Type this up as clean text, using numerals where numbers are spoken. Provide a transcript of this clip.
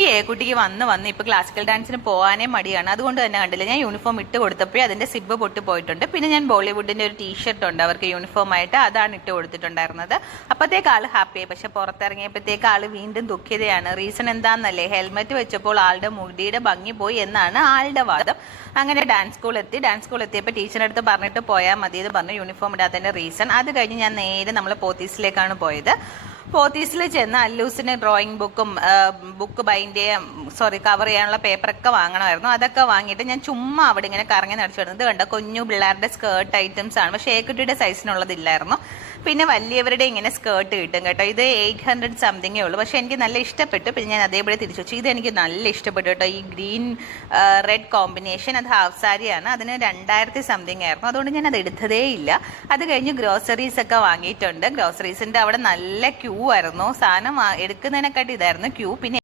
ഈ കുട്ടിക്ക് വന്ന് ഇപ്പൊ ക്ലാസിക്കൽ ഡാൻസിന് പോകാനേ മടിയാണ്. അതുകൊണ്ട് തന്നെ കണ്ടില്ല, ഞാൻ യൂണിഫോം ഇട്ട് കൊടുത്തപ്പോഴേ അതിന്റെ സിബ് പൊട്ടി പോയിട്ടുണ്ട്. പിന്നെ ഞാൻ ബോളിവുഡിന്റെ ഒരു ടീഷർട്ട് ഉണ്ട് അവർക്ക് യൂണിഫോം ആയിട്ട്, അതാണ് ഇട്ട് കൊടുത്തിട്ടുണ്ടായിരുന്നത്. അപ്പോഴത്തേക്ക് ആള് ഹാപ്പിയായി. പക്ഷെ പുറത്തിറങ്ങിയപ്പോഴത്തേക്ക് ആള് വീണ്ടും ദുഃഖിതയാണ്. റീസൺ എന്താണെന്നല്ലേ, ഹെൽമെറ്റ് വെച്ചപ്പോൾ ആളുടെ മുടിയുടെ ഭംഗി പോയി എന്നാണ് ആളുടെ വാദം. അങ്ങനെ ഡാൻസ് സ്കൂൾ എത്തിയപ്പോൾ ടീച്ചറിന്റെ അടുത്ത് പറഞ്ഞിട്ട് പോയാൽ മതി എന്ന് പറഞ്ഞു, യൂണിഫോം ഇടാത്തതിന്റെ റീസൺ. അത് കഴിഞ്ഞ് ഞാൻ നേരെ നമ്മൾ പോത്തീസിലേക്കാണ് പോയത്. പോത്തീസിൽ ചെന്ന് അല്ലൂസിന് ഡ്രോയിങ് ബുക്ക് ബൈൻഡ് കവർ ചെയ്യാനുള്ള പേപ്പറൊക്കെ വാങ്ങണമായിരുന്നു. അതൊക്കെ വാങ്ങിയിട്ട് ഞാൻ ചുമ്മാ അവിടെ ഇങ്ങനെ കറങ്ങി നടച്ചു വരുന്നത് കണ്ട കുഞ്ഞു പിള്ളേരുടെ സ്കേർട്ട് ഐറ്റംസ് ആണ്. പക്ഷേ കുട്ടിയുടെ സൈസിനുള്ളതില്ലായിരുന്നു. പിന്നെ വലിയവരുടെ ഇങ്ങനെ സ്കേർട്ട് കിട്ടും കേട്ടോ. ഇത് 800 സംതിങ്ങേ ഉള്ളൂ. പക്ഷെ എനിക്ക് നല്ല ഇഷ്ടപ്പെട്ടു. പിന്നെ ഞാൻ അതേപോലെ തിരിച്ചു വെച്ചു. ഇത് എനിക്ക് നല്ല ഇഷ്ടപ്പെട്ടു കേട്ടോ, ഈ ഗ്രീൻ റെഡ് കോമ്പിനേഷൻ. അത് ഹാഫ് സാരിയാണ്, അതിന് 2000 സംതിങ് ആയിരുന്നു. അതുകൊണ്ട് ഞാൻ അത് എടുത്തതേ ഇല്ല. അത് കഴിഞ്ഞ് ഗ്രോസറീസ് ഒക്കെ വാങ്ങിയിട്ടുണ്ട്. ഗ്രോസറീസിന്റെ അവിടെ നല്ല ക്യൂ ആയിരുന്നു. സാധനം എടുക്കുന്നതിനെക്കാട്ടി ഇതായിരുന്നു ക്യൂ. പിന്നെ